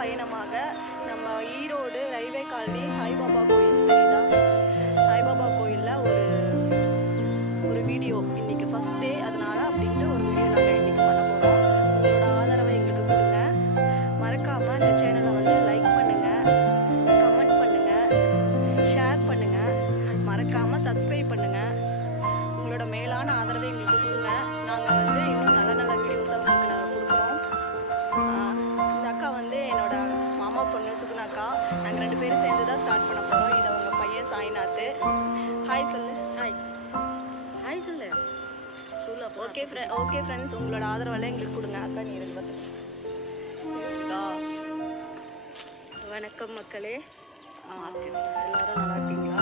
பயணமாக நம்ம Erode railway colony Saibaba கோயில் தெரியுதா சாய்பாபா கோயிலில் ஒரு ஒரு வீடியோ இன்னைக்கு ஃபர்ஸ்ட் டே அதனால அப்படின்ட்டு ஒரு வீடியோ நாங்கள் இன்னைக்கு பண்ண போகிறோம் உங்களோட ஆதரவை எங்களுக்கு கொடுங்க. மறக்காமல் இந்த சேனலை வந்து லைக் பண்ணுங்கள் கமெண்ட் பண்ணுங்கள் ஷேர் பண்ணுங்கள் மறக்காமல் சப்ஸ்கிரைப் பண்ணுங்கள் உங்களோட மேலான ஆதரவை எங்களுக்கு ஓகே ஃப்ரெ ஓகே ஃப்ரெண்ட்ஸ் உங்களோட ஆதரவெல்லாம் எங்களுக்கு கொடுங்க. அக்கா நீ எனக்கு வணக்கம் மக்களே. ஆ, எல்லாரும் நல்லா இருக்கீங்களா?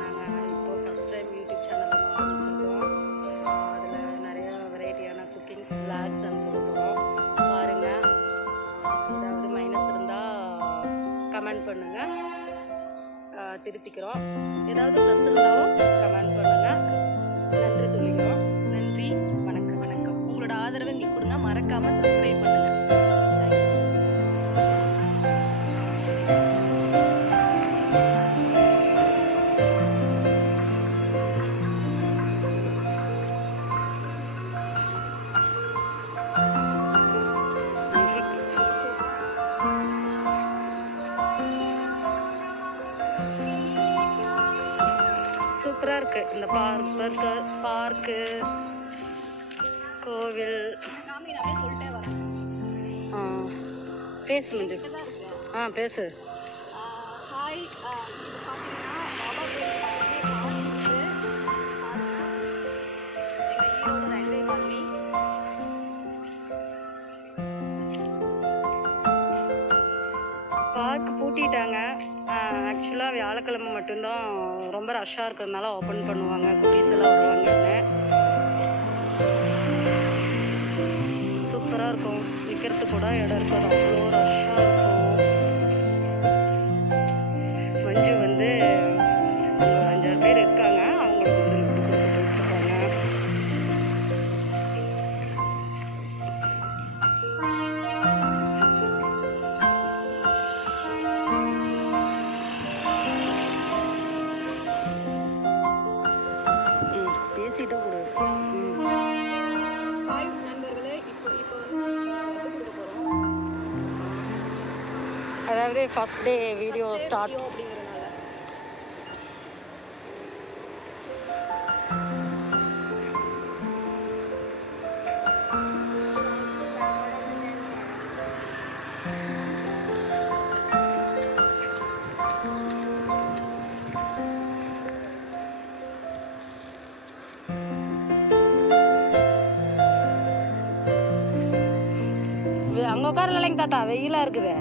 நாங்கள் இப்போ ஃபஸ்ட் டைம் யூடியூப் சேனல் ஆரம்பிச்சிருக்கோம் அதில் நிறையா வெரைட்டியான குக்கிங் ஃப்ளாக்ஸ் அண்ட் பாருங்கள் ஏதாவது மைனஸ் இருந்தால் கமெண்ட் பண்ணுங்கள் திருத்திக்கிறோம். ஏதாவது ப்ளஸ் இருந்தாலும் உங்களோட ஆதரவை எங்களுக்கு கொடுங்க மறக்காமல் சப்ஸ்கிரைப் பண்ணுங்கள் சூப்பராக இருக்குது இந்த பார்க் பார்க்கு கோவில். ஆ, பேசு மஞ்சு. ஆ பேசு. ஹாய் பார்க் பூட்டிட்டாங்க ஆக்சுவலாக வியாழக்கிழமை மட்டும்தான். ரொம்ப ரஷ்ஷாக இருக்கிறதுனால ஓப்பன் பண்ணுவாங்க. குட்டீஸ் எல்லாம் வருவாங்கன்னு. இருக்கும். நிற்கிறதுக்கு கூட இடம் இருக்காது அவ்வளோ ரஷ்ஷாக இருக்கும். அதாவது ஃபஸ்ட் டே வீடியோ ஸ்டார்ட் அங்கே உட்காரலைங்க தாத்தா வெயிலாக இருக்குது.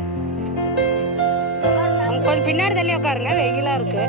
கொஞ்சம் பின்னாடி தள்ளி உட்காருங்க. வெயிலாக இருக்குது